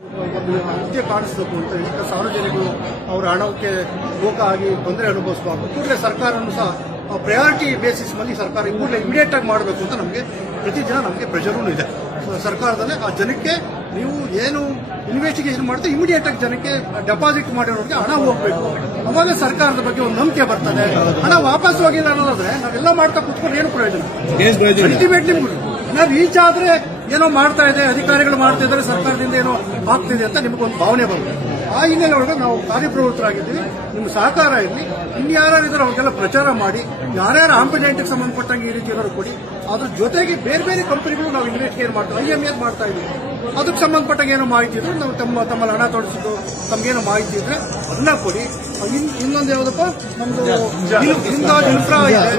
ಮುಖ್ಯ ಕಾಣಿಸಬೇಕು ಅಂತ ಹೇಳಿ ಸಾರ್ವಜನಿಕರು ಅವರ ಹಣಕ್ಕೆ ಲೋಕ ಆಗಿ ತೊಂದರೆ ಅನುಭವಿಸಬಾರ್ದು. ಕೂಡಲೇ ಸರ್ಕಾರವನ್ನು ಸಹ ಪ್ರಯಾರಿಟಿ ಬೇಸಿಸ್ ಮೇಲೆ ಸರ್ಕಾರ ಕೂಡಲೇ ಇಮಿಡಿಯೇಟ್ ಆಗಿ ಮಾಡಬೇಕು ಅಂತ ನಮಗೆ ಪ್ರತಿದಿನ ನಮಗೆ ಪ್ರೆಷರೂ ಇದೆ ಸರ್ಕಾರದಲ್ಲಿ. ಆ ಜನಕ್ಕೆ ನೀವು ಏನು ಇನ್ವೆಸ್ಟಿಗೇಷನ್ ಮಾಡ್ತೀವಿ ಇಮಿಡಿಯೇಟ್ ಆಗಿ ಜನಕ್ಕೆ ಡೆಪಾಸಿಟ್ ಮಾಡಿರೋರಿಗೆ ಹಣ ಹೋಗಬೇಕು. ಅವಾಗ ಸರ್ಕಾರದ ಬಗ್ಗೆ ಒಂದು ನಂಬಿಕೆ ಬರ್ತದೆ. ಹಣ ವಾಪಸ್ ಹೋಗಿಲ್ಲ ಅನ್ನೋದಾದ್ರೆ ನಾವೆಲ್ಲ ಮಾಡ್ತಾ ಕೂತ್ಕೊಂಡು ಏನು ಪ್ರಯೋಜನ? ಅಲ್ಟಿಮೇಟ್ಲಿ ನಾವು ರೀಚ್ ಆದ್ರೆ ಏನೋ ಮಾಡ್ತಾ ಇದೆ, ಅಧಿಕಾರಿಗಳು ಮಾಡ್ತಾ ಇದ್ದಾರೆ, ಸರ್ಕಾರದಿಂದ ಏನೋ ಆಗ್ತಿದೆ ಅಂತ ನಿಮಗೊಂದು ಭಾವನೆ ಬರುತ್ತೆ. ಆ ಹಿನ್ನೆಲೆ ಒಳಗೆ ನಾವು ಕಾರ್ಯಪ್ರವೃತ್ತರಾಗಿದ್ದೀವಿ. ನಿಮ್ಮ ಸಹಕಾರ ಇರಲಿ. ಇನ್ಯಾರಿದ್ದಾರೆ ಅವ್ರಿಗೆಲ್ಲ ಪ್ರಚಾರ ಮಾಡಿ, ಯಾರ್ಯಾರು ಆಂಬಿಡೆಂಟ್ಗೆ ಸಂಬಂಧಪಟ್ಟಂಗೆ ಈ ರೀತಿ ಏನಾದ್ರು ಕೊಡಿ. ಅದ್ರ ಜೊತೆಗೆ ಬೇರೆ ಬೇರೆ ಕಂಪನಿಗಳು ನಾವು ಇನ್ವೆಸ್ಟಿಗೇಟ್ ಮಾಡ್ತೀವಿ, IMS ಮಾಡ್ತಾ ಇದ್ದೀವಿ. ಅದಕ್ಕೆ ಸಂಬಂಧಪಟ್ಟಾಗ ಏನೋ ಮಾಹಿತಿ ಇದ್ರು ನಾವು ತಮ್ಮಲ್ಲಿ ಹಣ ತೊಡಸಿದ್ದು ತಮ್ಗೇನೋ ಮಾಹಿತಿ ಇದ್ರೆ ಅದನ್ನ ಕೊಡಿ. ಇನ್ನೊಂದು ಯಾವುದಪ್ಪ ನಮ್ದು ಇನ್ಫ್ರಾ ಇದೆ,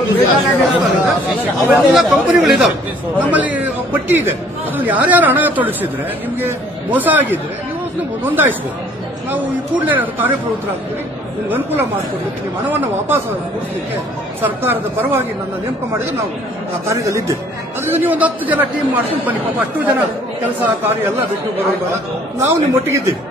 ಅವೆಲ್ಲ ಕಂಪನಿಗಳಿದಾವೆ ನಮ್ಮಲ್ಲಿ ಪಟ್ಟಿ ಇದೆ. ಅದ್ರಲ್ಲಿ ಯಾರ್ಯಾರು ಹಣ ತೊಡಗಿಸಿದ್ರೆ ನಿಮ್ಗೆ ಮೋಸ ಆಗಿದ್ರೆ ನೀವು ನೋಂದಾಯಿಸಬಹುದು. ನಾವು ಈ ಕೂಡಲೇ ಕಾರ್ಯಪ್ರವೃತ್ತರಾಗ್ತೀವಿ. ನಿಮ್ಗೆ ಅನುಕೂಲ ಮಾಡಿಕೊಡ್ಲಿಕ್ಕೆ, ನಿಮ್ಮ ಹಣವನ್ನು ವಾಪಸ್ ಕೊಡಿಸಲಿಕ್ಕೆ ಸರ್ಕಾರದ ಪರವಾಗಿ ನನ್ನ ನೇಮಕ ಮಾಡಿದ್ರೆ ನಾವು ಆ ಕಾರ್ಯದಲ್ಲಿದ್ದೇವೆ. ಅದರಿಂದ ನೀವು ಒಂದು 10 ಜನ ಟೀಮ್ ಮಾಡ್ಕೊಂಡು ಬನ್ನಿ. ಪಾಪ ಅಷ್ಟು ಜನ ಕೆಲಸ ಕಾರ್ಯ ಎಲ್ಲ ಬಿಟ್ಟು ಬರೋಲ್ಲ. ನಾವು ನಿಮ್ಮ ಒಟ್ಟಿಗಿದ್ದೀವಿ.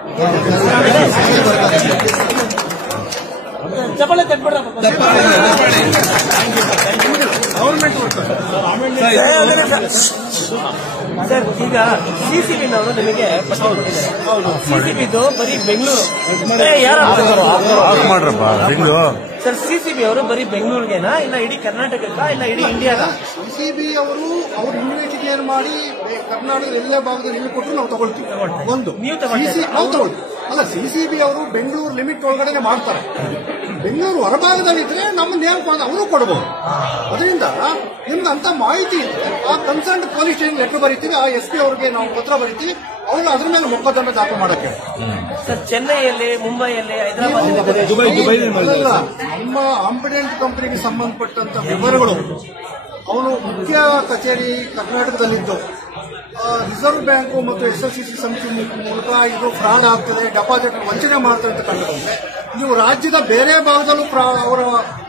ಗವರ್ಮೆಂಟ್ ಸರ್, ಈಗ ಸಿಸಿಬಿನವರು ನಿಮಗೆ ಪಟ್ಟಿ ಕೊಟ್ಟಿದ್ದಾರೆ. ಸಿಸಿಬಿದು ಬರೀ ಬೆಂಗಳೂರು ಸರ್. ಸಿಸಿಬಿ ಅವರು ಬರೀ ಬೆಂಗಳೂರಿಗೆನಾ, ಇಲ್ಲ ಇಡೀ ಕರ್ನಾಟಕಕ್ಕ, ಇಲ್ಲ ಇಡೀ ಇಂಡಿಯಾದ? ಸಿಸಿಬಿ ಅವರು ಇನ್ವೆಸ್ಟಿಗೇಟ್ ಮಾಡಿ ಕರ್ನಾಟಕದ ಎಲ್ಲ ಭಾಗದಲ್ಲಿ ನಿಮಗೆ ಕೊಟ್ಟರು ನಾವು ತಗೊಳ್ತೀವಿ. ಒಂದು ನೀವು ತಗೊಳ್ತೀವಿ, ನಾವು ತಗೊಳ್ತೀವಿ. ಅಲ್ಲ, ಸಿಸಿಬಿ ಅವರು ಬೆಂಗಳೂರು ಲಿಮಿಟ್ ಒಳಗಡೆ ಮಾಡ್ತಾರೆ. ಬೆಂಗಳೂರು ಹೊರಭಾಗದಲ್ಲಿದ್ರೆ ನಮ್ಮ ನೇಮಕ ಅವರು ಕೊಡಬಹುದು. ಅದರಿಂದ ನಿಮ್ಗೆ ಅಂತ ಮಾಹಿತಿ ಇದ್ರೆ ಆ ಕನ್ಸರ್ನ್ ಪೊಲೀಸ್ ಸ್ಟೇಷನ್ ಲೆಟರ್ ಬರೀತೀವಿ, ಆ SP ಅವರಿಗೆ ನಾವು ಪತ್ರ ಬರೀತೀವಿ. ಅವರು ಅದ್ರ ಮೇಲೆ ಮೊಕದ್ದಮೆ ದಾಖಲು ಮಾಡಕ್ಕೆ. ಸರ್, ಚೆನ್ನೈಯಲ್ಲಿ, ಮುಂಬೈಯಲ್ಲಿ, ಹೈದರಾಬಾದ್, ನಮ್ಮ ಆಂಬಿಡೆಂಟ್ ಕಂಪನಿಗೆ ಸಂಬಂಧಪಟ್ಟಂತ ವಿವರಗಳು ಅವನು ಮುಖ್ಯ ಕಚೇರಿ ಕರ್ನಾಟಕದಲ್ಲಿದ್ದು ರಿಸರ್ವ್ ಬ್ಯಾಂಕು ಮತ್ತು SLCC ಸಮಿತಿ ಮೂಲಕ ಇದು ಫ್ರಾಡ್ ಆಗ್ತದೆ, ಡೆಪಾಸಿಟ್ ವಂಚನೆ ಮಾಡ್ತಾರೆ ಅಂತ ಕಂಡುಕೊಂಡ್ರೆ ನೀವು ರಾಜ್ಯದ ಬೇರೆ ಭಾಗದಲ್ಲೂ ಅವರ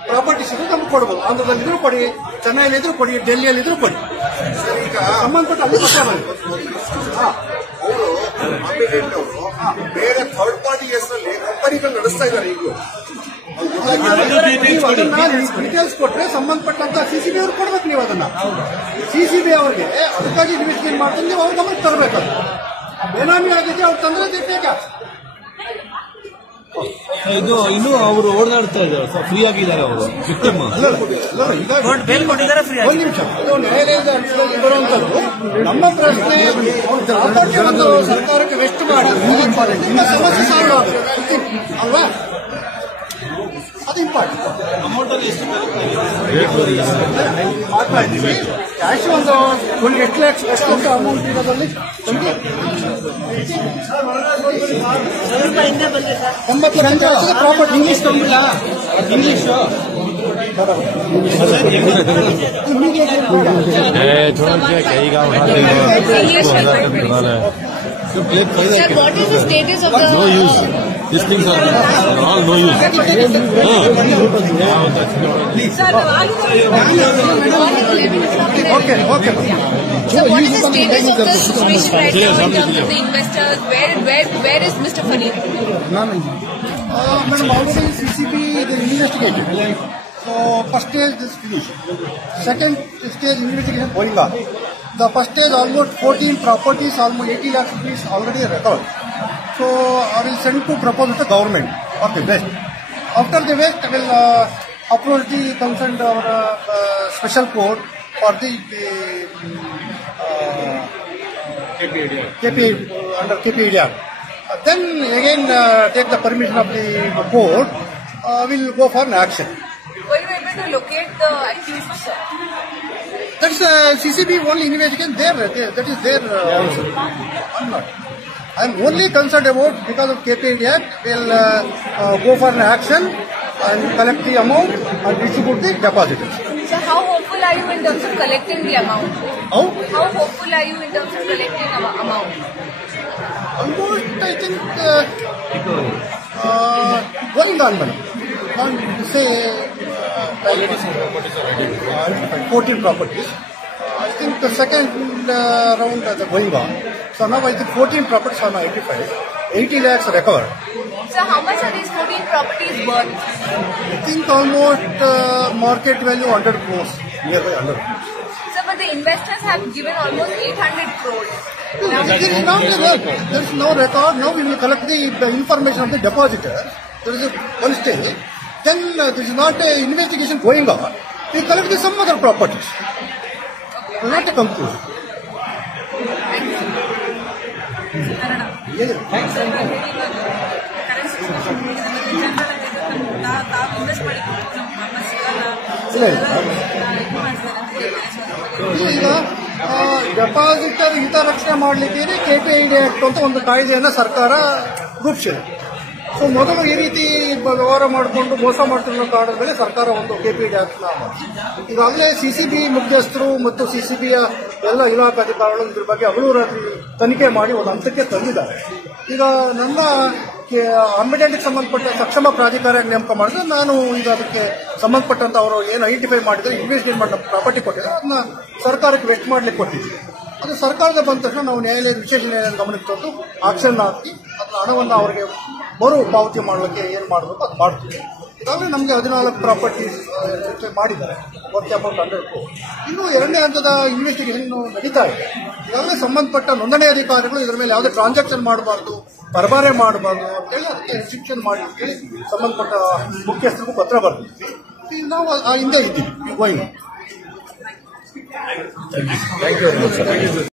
ಪ್ರಾಪರ್ಟೀಸ್ ಇದ್ರು ನಮ್ಗೆ ಕೊಡಬಹುದು. ಆಂಧ್ರದಲ್ಲಿದ್ರು ಕೊಡಿ, ಚೆನ್ನೈಲಿದ್ರು ಕೊಡಿ, ಡೆಲ್ಲಿಯಲ್ಲಿದ್ರು ಕೊಡಿ. ಈಗ ಸಂಬಂಧಪಟ್ಟ ಅಲ್ಲಿ ಪತ್ರ ಬನ್ನಿ. ಅವರು ಆಂಬಿಡೆಂಟ್ ಅವರು ಬೇರೆ ಥರ್ಡ್ ಪಾರ್ಟಿ ಹೆಸರಲ್ಲಿ ಕಂಪನಿಗಳು ನಡೆಸ್ತಾ ಇದ್ದಾರೆ. ಈಗಲೂ ಡೀಟೇಲ್ಸ್ ಕೊಟ್ರೆ ಸಂಬಂಧಪಟ್ಟಂತ ಸಿಸಿಬಿ ಅವ್ರು ಕೊಡ್ಬೇಕು. ನೀವು ಅದನ್ನ ಸಿಸಿಬಿ ಅವರಿಗೆ ಅದಕ್ಕಾಗಿ ಇನ್ವೆಸ್ಟಿಗೇಟ್ ಮಾಡ್ತಾರೆ. ನೀವು ಅವ್ರ ಗಮನಕ್ಕೆ ತರಬೇಕು. ಬೇನಾಮಿ ಆಗಿದೆ ಅವ್ರು ತಂದ್ರೆ ಬೇಗ ಇದು ಇನ್ನೂ ಅವರು ಓಡಾಡ್ತಾ ಇದ್ದಾರೆ, ಫ್ರೀ ಆಗಿದ್ದಾರೆ ಅವರು. ಬೇಲ್ ಕೊಟ್ಟಿದ್ದಾರೆ, ಫ್ರೀ. ಒಂದು ನಿಮಿಷ, ಇದು ನ್ಯಾಯಾಲಯದ ಅಂಶದಲ್ಲಿ ಬರುವಂತದ್ದು. ನಮ್ಮ ಪ್ರಶ್ನೆ ಒಂದು ಸರ್ಕಾರಕ್ಕೆ ವೆಸ್ಟ್ ಮಾಡಿ ನಿಮ್ಮ ಸಮಸ್ಯೆ ಸಾಲ್ವ್ ಆಗುತ್ತೆ ಅಲ್ವಾ? ಅದು ಇಂಪಾರ್ಟೆಂಟ್. ಮಾಡ್ತಾ ಇದ್ದೀವಿ. ಕ್ಯಾಶ್ ಒಂದು ಎಷ್ಟು ಲಕ್ಷ ಎಷ್ಟು ಅಮೌಂಟ್ ಇರೋದ್ರಲ್ಲಿ 90 ಲಕ್ಷ ಪ್ರಾಪರ್ಟಿ. ಇಂಗ್ಲಿಷ್ ತೊಂದಿಲ್ಲ, English Sir, what is the status of the... No use. These things are all no use. Okay. So what is the status of the situation right now in terms of the investors? Where is Mr. Farid? Madam, already CCB is investigated. So first stage is finished. Second stage investigation going on. The first stage almost 14 properties, almost 80 lakh rupees already recovered. So I will send to proposal to government for the West. After the West, I will approach the concerned special court for the KP under KPADR. Then again take the permission of the court. Will go for an action. Were you able to locate the accused, sir? That's CCB only investigation there. That is their answer. I'm not. I'm only concerned about because of KPADR. We'll go for an action and collect the amount and distribute the depositors. So how hopeful are you in terms of collecting the amount? How? How hopeful are you in terms of collecting amount? Almost, I think, going on, madam. Say 14 properties. I think the second round going on. So now I think 14 properties are now identified, 80 lakhs recovered. So how much are these 14 properties worth? I think almost market value 100 crores, nearby 100 crores. So but the investors have given almost 800 crores. Now, There is no record. Now we will collect the information of the depositor. There is one stage. Then there is not an investigation going on. We collect some other properties. Not a conclusion. ಈಗ ಡೆಪಾಸಿಟರ್ ಹಿತರಕ್ಷಣೆ ಮಾಡಲಿಕ್ಕೆ KPID act ಅಂತ ಒಂದು ಕಾಯ್ದೆಯನ್ನು ಸರ್ಕಾರ ರೂಪಿಸಿದೆ. So ಮೊದಲು ಈ ರೀತಿ ವ್ಯವಹಾರ ಮಾಡಿಕೊಂಡು ಮೋಸ ಮಾಡ್ತಿರೋ ಕಾರಣದ ಮೇಲೆ ಸರ್ಕಾರ ಒಂದು KPID ಆಕ್ಟ್ ಮಾಡಿ ಈಗಾಗಲೇ CCB ಮುಖ್ಯಸ್ಥರು ಮತ್ತು CCBಯ ಎಲ್ಲ ಇಲಾಖಾಧಿಕಾರಿಗಳು ಇದ್ರ ಬಗ್ಗೆ ಹಗಲು ರಾತ್ರಿ ತನಿಖೆ ಮಾಡಿ ಒಂದು ಹಂತಕ್ಕೆ ತಂದಿದ್ದಾರೆ. ಈಗ ನನ್ನ ಅಂಬಿಡೆಂಟ್ಗೆ ಸಂಬಂಧಪಟ್ಟ ಸಕ್ಷಮ ಪ್ರಾಧಿಕಾರ ನೇಮಕ ಮಾಡಿದ್ರೆ ನಾನು ಈಗ ಅದಕ್ಕೆ ಸಂಬಂಧಪಟ್ಟಂತ ಅವರು ಏನು ಐಡೆಂಟಿಫೈ ಮಾಡಿದ್ರೆ ಇನ್ವೆಸ್ಟಿಗೇಟ್ ಮಾಡಿದ ಪ್ರಾಪರ್ಟಿ ಕೊಟ್ಟಿದ್ದಾರೆ ಅದನ್ನ ಸರ್ಕಾರಕ್ಕೆ ವೆಸ್ಟ್ ಮಾಡ್ಲಿಕ್ಕೆ ಕೊಟ್ಟಿದ್ದೀವಿ. ಅದು ಸರ್ಕಾರದ ಬಂದ ತಕ್ಷಣ ನಾವು ನ್ಯಾಯಾಲಯದ ವಿಶೇಷ ನ್ಯಾಯಾಲಯದ ಗಮನಕ್ಕೆ ತಂದು ಆಕ್ಷನ್ ಹಾಕಿ ಅದನ್ನ ಹಣವನ್ನು ಅವರಿಗೆ ಮರು ಪಾವತಿ ಮಾಡಲಿಕ್ಕೆ ಏನು ಮಾಡಬೇಕು ಅದು ಮಾಡ್ತೀವಿ. ಈಗಾಗಲೇ ನಮಗೆ 14 ಪ್ರಾಪರ್ಟೀಸ್ ಮಾಡಿದ್ದಾರೆ, ವರ್ತ್ ಅಮೌಂಟ್ 100 crore. ಇನ್ನೂ ಎರಡನೇ ಹಂತದ ಇನ್ವೆಸ್ಟಿಗೇಷನ್ ನಡೀತಾ ಇದೆ. ಈಗಾಗಲೇ ಸಂಬಂಧಪಟ್ಟ ನೋಂದಣಿ ಅಧಿಕಾರಿಗಳು ಇದರ ಮೇಲೆ ಯಾವುದೇ ಟ್ರಾನ್ಸಾಕ್ಷನ್ ಮಾಡಬಾರ್ದು, ಪರಬಾರೆ ಮಾಡಬಾರ್ದು ಅಂತೇಳಿ ಅದಕ್ಕೆ ರಿಸ್ಟ್ರಿಕ್ಷನ್ ಮಾಡಿ ಅಂತೇಳಿ ಸಂಬಂಧಪಟ್ಟ ಮುಖ್ಯಸ್ಥರಿಗೂ ಪತ್ರ ಬರ್ತೀವಿ. ಈಗ ನಾವು ಆ ಹಿಂದೆ ಇದ್ದೀವಿ ಗೋಯಿಂಗ್.